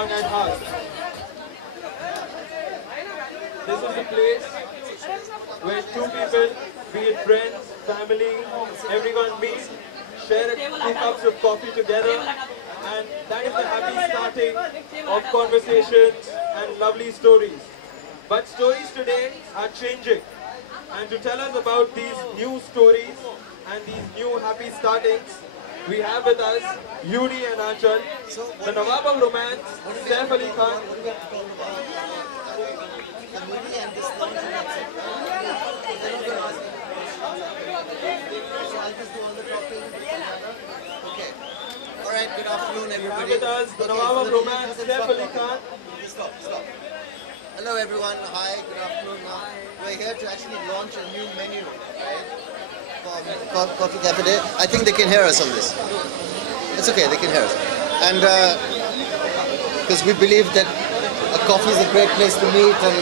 young at heart. This is a place where two people, be it friends, family, everyone meets, share a few cups of coffee together, and that is the happy starting of conversations and lovely stories. But stories today are changing, and to tell us about these new stories and these new happy startings, we have with us Yuri and Achal, the Nawab of Romance, Saif Ali Khan. Okay. All right, good afternoon, everybody. With us, the Nawab of Romance, Saif Ali Khan. Stop. Hello, everyone. Hi, good afternoon. We're here to actually launch a new menu, right, for Coffee Cafe Day. I think they can hear us on this. It's okay, they can hear us. And because we believe that a coffee is a great place to meet, and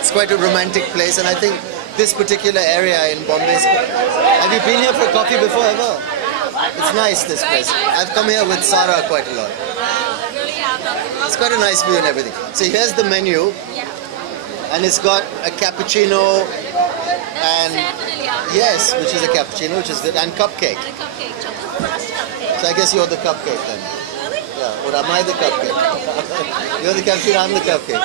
it's quite a romantic place. And I think this particular area in Bombay is... Have you been here for coffee before ever? It's nice, this place. I've come here with Sarah quite a lot. It's quite a nice view and everything. So here's the menu. And it's got a cappuccino and... Yes, which is a cappuccino, which is good. And cupcake. So I guess you're the cupcake then. Yeah, or am I the cupcake? You're the cappuccino, I'm the cupcake.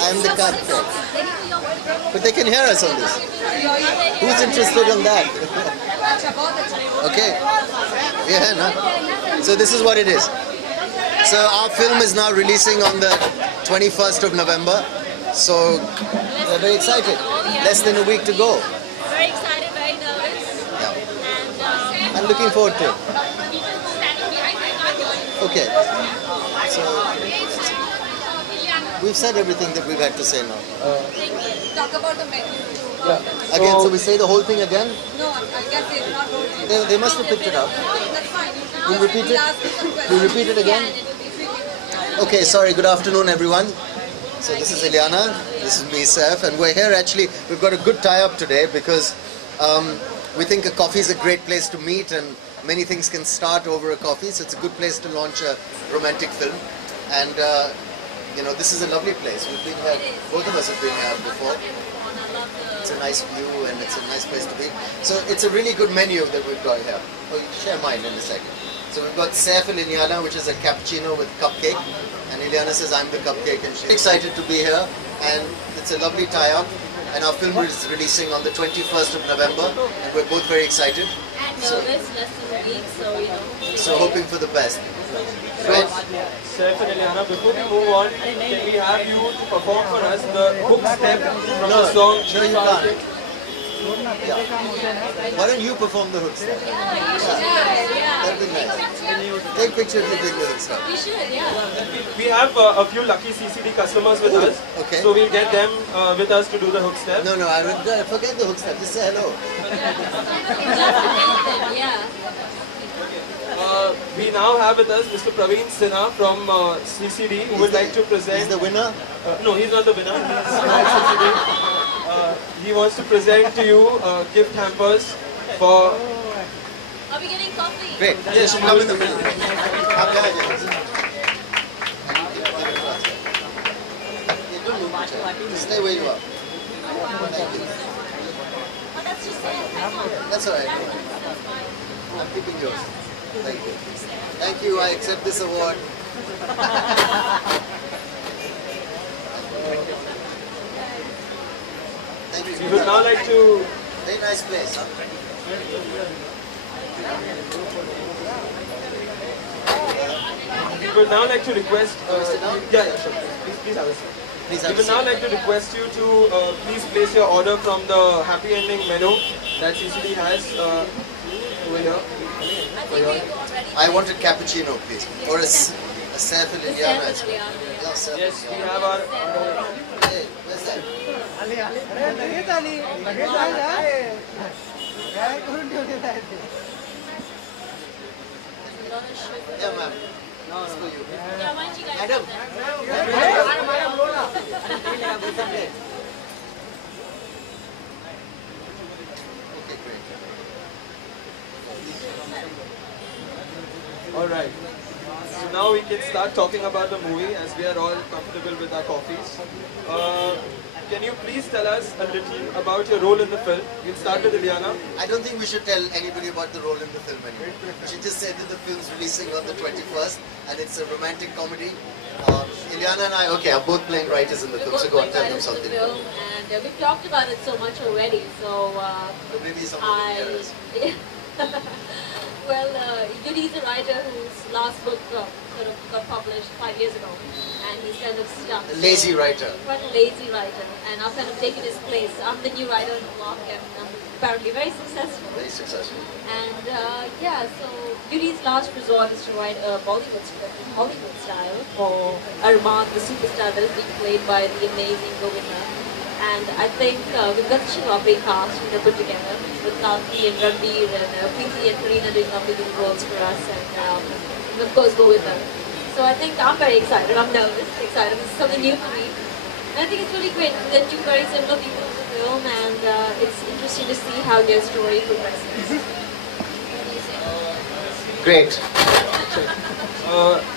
I'm the cupcake. But they can hear us on this. Who's interested in that? Okay. Yeah, no. So this is what it is. So our film is now releasing on the 21st of November. So we're very excited. Less than a week to go. Very excited, very nervous. Yeah. I'm looking forward to it. Okay. So we've said everything that we've had to say now. Talk about the menu. Again, so we say the whole thing again? No, I guess it's not going They must have picked it up. That's fine. We'll repeat it? We'll repeat it again? Okay, sorry, good afternoon everyone. So this is Ileana, this is me, Saif, and we're here actually, we've got a good tie-up today because we think a coffee is a great place to meet and many things can start over a coffee, so it's a good place to launch a romantic film. And you know, this is a lovely place. We've been here, both of us have been here before. It's a nice view and it's a nice place to be. So it's a really good menu that we've got here. Oh, you share mine in a second. So we've got Saif and Ileana, which is a cappuccino with cupcake. And Ileana says, I'm the cupcake, and she's excited to be here. And it's a lovely tie-up. And our film is releasing on the 21st of November. And we're both very excited. And nervous, less than a week, so you know. So hoping for the best. Right. Saif and Ileana, before we move on, can we have you to perform for us the hook step from the song? No, you can't. Yeah. Why don't you perform the hook step? Yeah, you should. Yeah. That'd be nice. Take pictures of you doing the hook step. We should, yeah. We have a few lucky CCD customers with us, okay. So we'll get them with us to do the hook step. No, I would forget the hook step. Just say hello. Yeah. We now have with us Mr. Praveen Sinha from CCD, who would like to present... He's the winner? No, he's not the winner. He's from CCD. He wants to present to you gift hampers for... Are we getting coffee? Great. Yes, come in the middle. Stay where you are. Thank you. Oh, that's just it. That's alright. I'm picking yours. Thank you. Thank you. I accept this award. Thank you. We would now like to... Very nice place, huh? We would now like to request... sit down? Yeah, sure. Please have a seat. Please We have a would now seat. like to request you to please place your order from the happy ending menu that CCD has over here. I want a cappuccino, please. Or a Saif and Ileana as well. Yeah, Saif. Yes, we have our... Hey, where's that? Yeah, ma'am. It's for you. Yeah, why don't you guys Madam. Okay, great. All right. So now we can start talking about the movie as we are all comfortable with our coffees. Can you please tell us a little about your role in the film? We'll start with Ileana. I don't think we should tell anybody about the role in the film anymore. She just said that the film's releasing on the 21st and it's a romantic comedy. Ileana and I, okay, are both playing writers in the film, so go on, tell them something. And we've talked about it so much already, so So maybe someone can tell us. Well, Yuri's a writer whose last book sort of got published 5 years ago, and he's kind of stuck. A lazy writer. Quite a lazy writer, and I've kind of taken his place. I'm the new writer on the block, and I'm apparently very successful. Very successful. And yeah, so Yuri's last resort is to write a Bollywood script in Hollywood style for Arman, the superstar that is being played by the amazing Govinda. And I think we've got such a lovely cast we put together with Nalki and Ranbir and Preeti and Karina doing lovely little roles for us, and of course Govinda. So I think I'm very excited. I'm nervous, excited. This is something new for me. And I think it's really great that two very similar people in the film, and it's interesting to see how their story progresses. Great.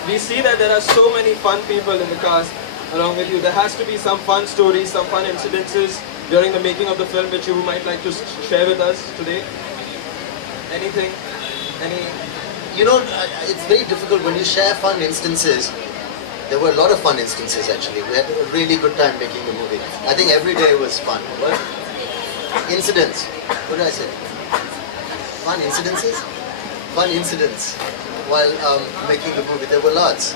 We see that there are so many fun people in the cast along with you. There has to be some fun stories, some fun incidences during the making of the film which you might like to share with us today. Anything? Any? You know, it's very difficult when you share fun instances. There were a lot of fun instances actually. We had a really good time making the movie. I think every day was fun. What? Incidents. What did I say? Fun incidences? Fun incidents while making the movie. There were lots.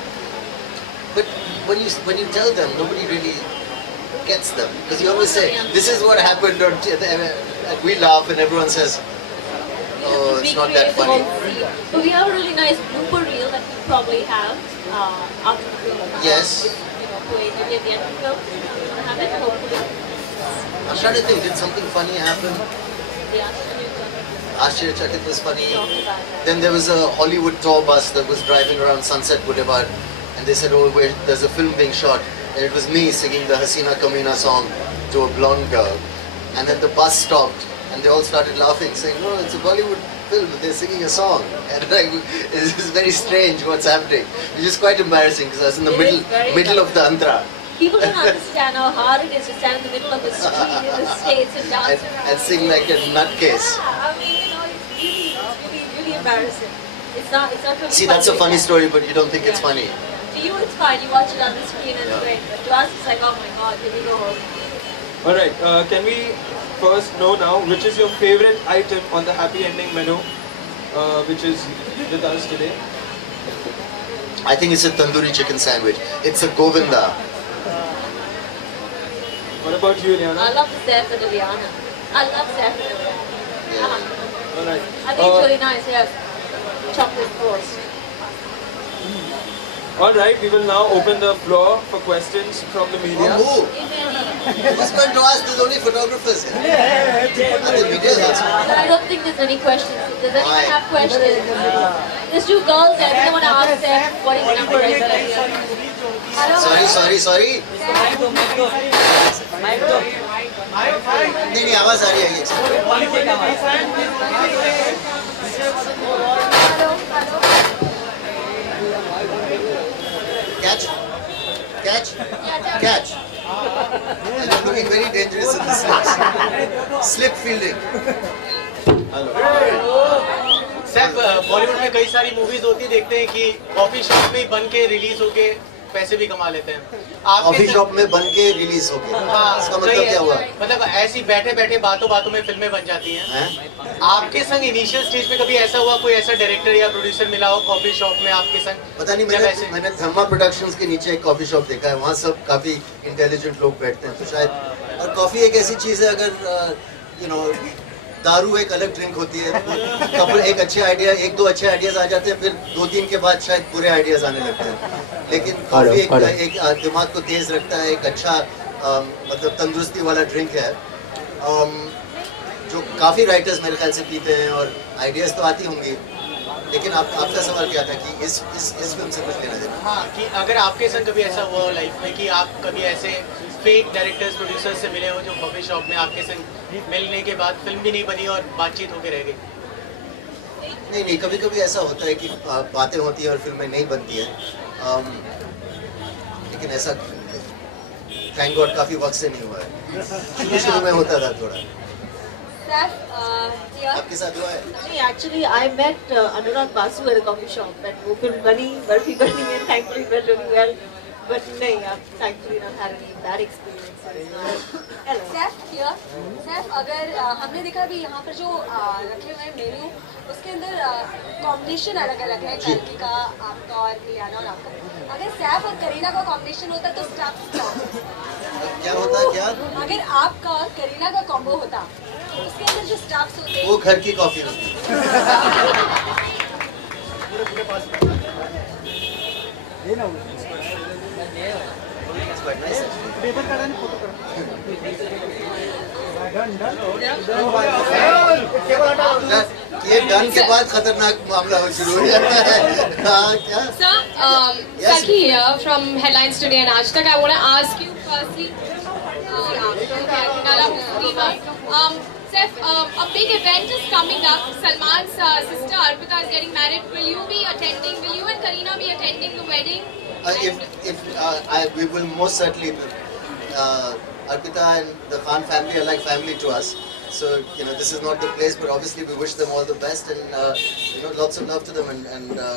But when you tell them, nobody really gets them. Because you always say, this is what happened, and we laugh and everyone says, oh, it's not that funny. So we have a really nice blooper reel that we probably have after the film. Yes. You know, playing at the end of the film. We'll have it, hopefully. I'm trying to think, did something funny happen? Yeah. Ashir Chakit was funny. Talked about that. Then there was a Hollywood tour bus that was driving around Sunset Boulevard, and they said, oh, there's a film being shot. And it was me singing the Hasina Kamina song to a blonde girl. And then the bus stopped, and they all started laughing, saying, no, it's a Bollywood film, they're singing a song. And like, it's very strange what's happening. Which is quite embarrassing, because I was in the middle of the Andhra. People don't understand how hard it is to stand in the middle of the street in the States and dance around. And sing like a nutcase. Yeah, I mean, you know, it's really embarrassing. It's not really See, that's a funny story, but you don't think it's Yeah. funny. To you, it's fine. You watch it on the screen and it's great. But to us, it's like, oh my god, here we go. Alright, can we first know now which is your favorite item on the happy ending menu which is with us today? I think it's a tandoori chicken sandwich. It's a Govinda. What about you, I Ileana? love the Zef and Ileana. I love Zef and Ileana. Yeah. Alright. I think it's really nice, yes. Chocolate course. Alright, we will now open the floor for questions from the media. Who? Who's going to ask? There's only photographers here. And the media is also. I don't think there's any questions. Does anyone have questions? There's two girls there. I want to ask them what is the number right there. I don't Sorry. नहीं आवाज आ रही है एक Catch. And you're looking very dangerous in the slips. Slip fielding. Sir Bollywood में कई सारी movies होती देखते हैं कि कॉफी शॉप में बन के रिलीज होके पैसे भी कमा लेते हैं। कॉफी शॉप में बन के रिलीज हो गया। हाँ, इसका मतलब क्या हुआ? मतलब ऐसी बैठे बैठे बातों में फिल्में बन जाती हैं। आपके संग इनिशियल स्टेज पे कभी ऐसा हुआ, कोई ऐसा डायरेक्टर या प्रोड्यूसर मिला हो कॉफी शॉप में आपके संग? पता नहीं, मैंने धर्मा प्रोडक्शंस के नीचे एक कॉफी शॉप देखा है, वहाँ सब काफी इंटेलिजेंट लोग बैठते हैं, तो शायद। और कॉफी एक ऐसी चीज है, अगर यू नो दारू एक अलग ड्रिंक होती है, कपड़े एक दो अच्छे आइडियाज आ जाते हैं, फिर 2-3 के बाद शायद बुरे आइडियाज आने लगते हैं। लेकिन कॉफी एक दिमाग को तेज रखता है, एक अच्छा मतलब तंदुरुस्ती वाला ड्रिंक है, जो काफी राइटर्स मेरे ख्याल से पीते हैं, और आइडियाज तो आती होंगी। लेकिन आपका सवाल क्या था कि इस फिल्म से कुछ लेना देना? हाँ, कि अगर आपके संग कभी ऐसा हुआ हो लाइफ में कि आप कभी ऐसे फेक डायरेक्टर्स प्रोड्यूसर्स से मिले हो जो कॉफी शॉप में आपके संग मिलने के बाद फिल्म भी नहीं बनी और बातचीत होके रह गई? नहीं, कभी कभी ऐसा होता है कि बातें होती हैं और फिल्में नहीं बनती हैं। लेकिन ऐसा थैंक गॉड काफी वक्त से नहीं हुआ है. शुरू में होता था थोड़ा. आपके साथ हुआ है? नहीं, actually I met Anurag Basu at a coffee shop and वो फिल्म बनी, बर्फी बनी है, thankfully it went really well. But नहीं, I've thankfully not had any bad experiences. Saif here, Saif अगर हमने देखा कि यहाँ पर जो रखे हुए मेन्यू उसके अंदर कॉम्बिनेशन अलग-अलग है, कल्कि का, आपका और इलियाना और आपका. अगर सैफ और करीना का कॉम्बिनेशन होता तो स्टाफ क्या होता? क्या होता क्या? अगर आपका और करीना का कॉम्बो होता उसके अंदर जो स्टाफ्स होते वो घर की कॉफी होती. ये डन के बाद खतरनाक मामला हो शुरू हो जाता है. क्या? Sir, Sakhi here from Headlines Today and Aaj Tak. I want to ask you firstly, Saif, a big event is coming up. Salman's sister Arpita is getting married. Will you be attending? Will you and Kareena be attending the wedding? We will most certainly. Arpita and the Khan family are like family to us. So this is not the place, but obviously we wish them all the best and lots of love to them.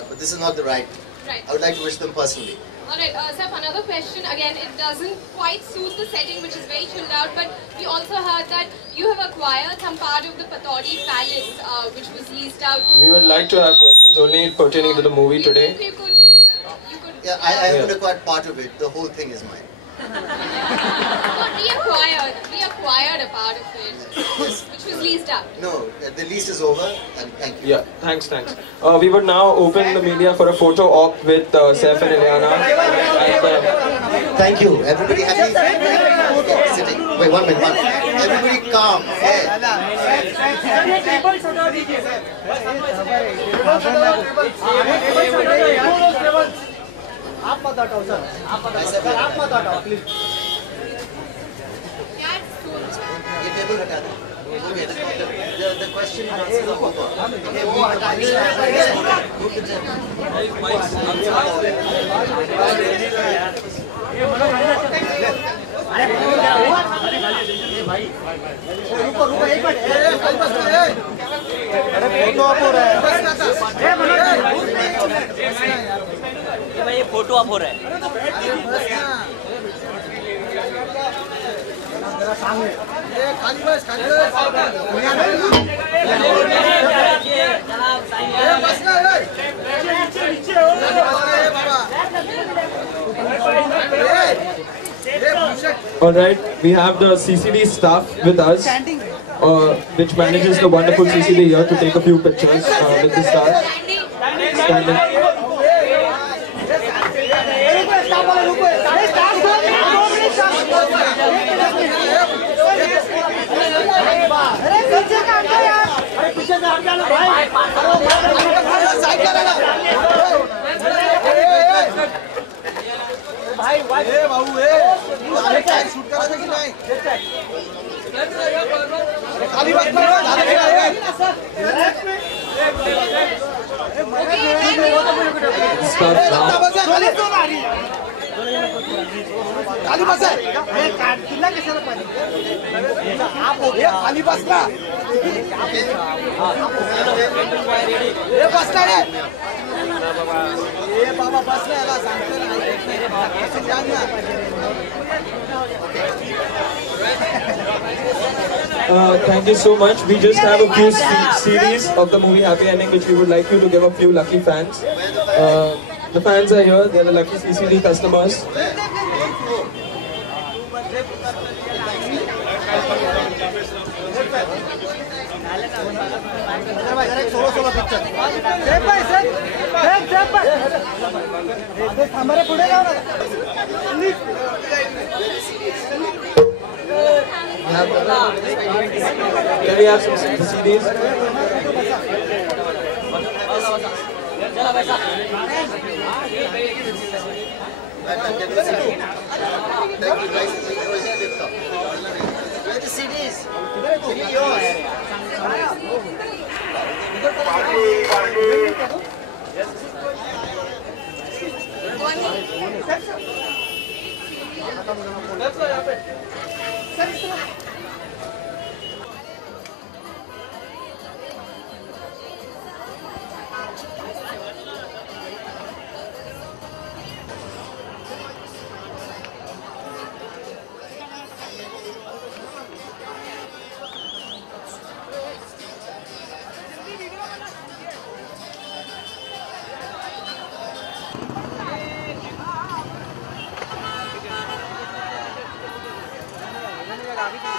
But this is not the right. Right. I would like to wish them personally. Alright, Saif, another question. Again, it doesn't quite suit the setting, which is very chilled out. But we also heard that you have acquired some part of the Pataudi Palace, which was leased out. We would like to have questions only pertaining to the movie today. You could. Yeah, I haven't acquired part of it. The whole thing is mine. But we acquired a part of it, which was leased out. No, the lease is over, and thank you. Yeah, thanks. We would now open the media for a photo op with Saif and Ileana. Thank you. Everybody happy? Sitting. Wait, 1 minute. Everybody calm. Okay. आप मत हटाओ sir, आप मत हटाओ please. ये table हटा दो. The question and answers are over. रुको एक मिनट. अरे फोटो आप हो रहा है. ये फोटो आप हो रहा है. खाली बस All right, we have the CCD staff with us, which manages the wonderful CCD here to take a few pictures with the stars. Standing. भाई बाबू शूट करा था कि नहीं? खाली बात खाली बस है. आप हो गया खाली बस ना. बस ना रे. बाबा बस ना याला सांगते ना. Thank you so much. We just have a few CDs of the movie Happy Ending, which we would like you to give a few lucky fans. The fans are here. They are the lucky CCD customers. हमारे पुढे जाओ ना. Can we have some CDs? Where the CDs? Give me yours. One आगे